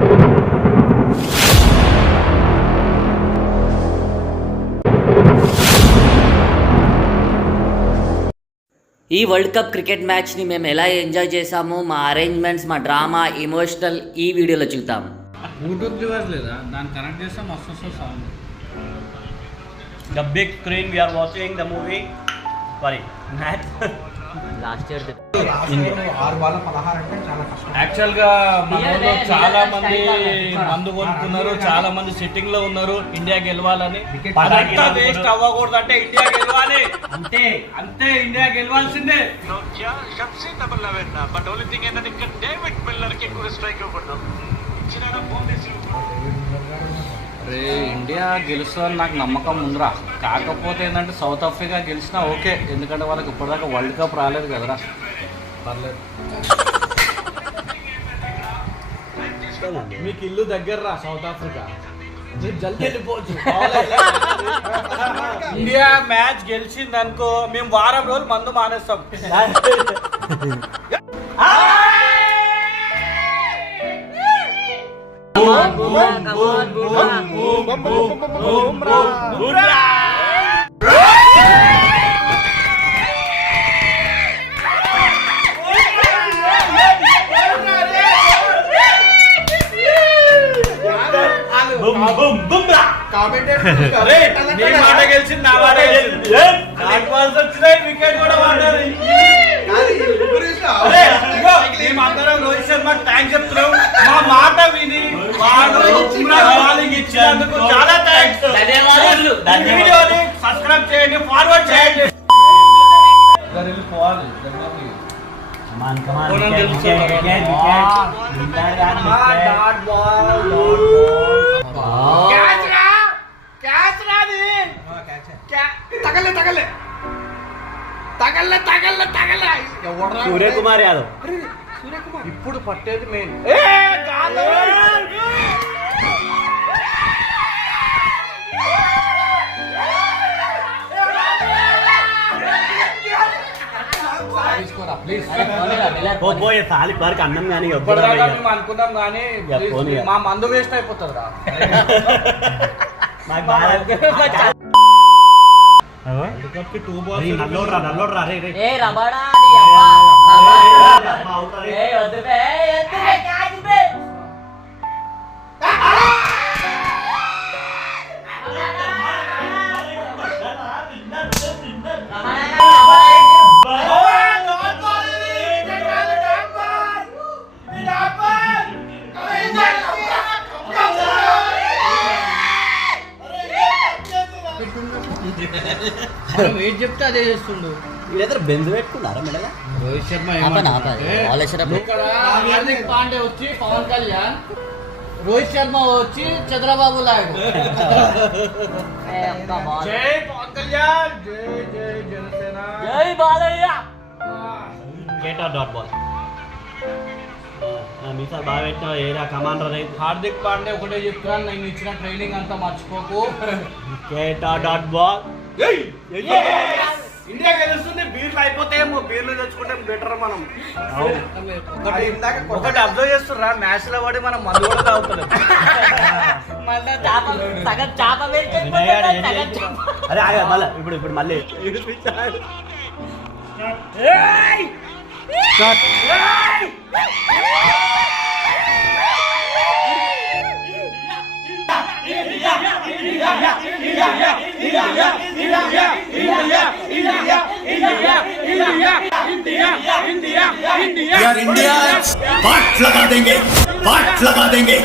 ఈ world cup cricket మ్యాచ్ని మేము ఎలా ఎంజాయ్ చేసాము, మా అరేంజ్మెంట్స్, మా డ్రామా, ఎమోషనల్ ఈ వీడియోలో చూద్దాం. బ్లూటూత్ డివైస్ లేదా, దాన్ని కనెక్ట్ చేస్తే మస్తు వస్తుంది sound. The big screen we are watching the movie. Sorry, match. Last year యాక్చువల్గా మనలో చాలా మంది మందు కొనుక్కున్నారు, చాలా మంది సిట్టింగ్ లో ఉన్నారు ఇండియా గెలవాలని. అదంతా వేస్ట్ అవ్వకూడదు అంటే ఇండియా గెలవాలి, అంతే అంతే, ఇండియా గెలవాల్సిందే. బట్ ఓన్లీ థింగ్ ఏంటంటే ఇంకా డేవిడ్ మిల్లర్ కి ఎక్కువ స్ట్రైక్ ఇవ్వకూడదు. అరే ఇండియా గెలుస్తుందని నాకు నమ్మకం ఉందిరా. కాకపోతే ఏంటంటే సౌత్ ఆఫ్రికా గెలిచినా ఓకే, ఎందుకంటే వాళ్ళకి ఇప్పటిదాకా వరల్డ్ కప్ రాలేదు కదరా. పర్లేదు, మీకు ఇల్లు దగ్గర రా సౌత్ ఆఫ్రికా, మీరు జల్దీ వెళ్ళిపోవచ్చు. ఇండియా మ్యాచ్ గెలిచింది అనుకో, మేము వారం రోజులు మందు మానేస్తాం. గెలిచింది నా మాట గెలిచింది, వికెట్ కూడా వాడారు. మేమందరం రోహిత్ శర్మ థ్యాంక్స్ చెప్తున్నాం. మా మాట విని వాడు ఇచ్చినందుకు చాలా థ్యాంక్స్. వీడియోని సబ్స్క్రైబ్ చేయండి, ఫార్వర్డ్ చేయండి. సూర్యకుమార్ యాదవ్ ఇప్పుడు పట్టేది మెయిన్. తాలిపారికి అన్నం కానీ అనుకున్నాం కానీ మా మందు వేస్ట్ అయిపోతుంది రా. ఏం చెప్తే అదే చేస్తుండు. వీళ్ళిద్దరు బెంజ్ పెట్టుకున్నారా మెడగా? రోహిత్ శర్మ, హార్దిక్ పాండే వచ్చి పవన్ కళ్యాణ్, రోహిత్ శర్మ వచ్చి చంద్రబాబు నాయుడు. జై పవన్ కళ్యాణ్, జై జై జనసేన, జై బాలయ్య. బాగా పెట్టినా ఏరా కమాండర్. హార్దిక్ పాండే ఒకటే చెప్తున్నాను, నేను ఇచ్చిన ట్రైనింగ్ అంతా మర్చిపోకు. ఇండియా గెలుస్తుంది, బీర్లు అయిపోతాయేమో, బీర్లు తెచ్చుకుంటే బెటర్. మనం ఒకటి అబ్జర్వ్ చేస్తుర్రా, మ్యాచ్ లో పడి మనం మందు కూడా తాగుతున్నాం. అరే మళ్ళీ ఇప్పుడు మళ్ళీ इंडिया पाठ लगा देंगे, पाठ लगा देंगे.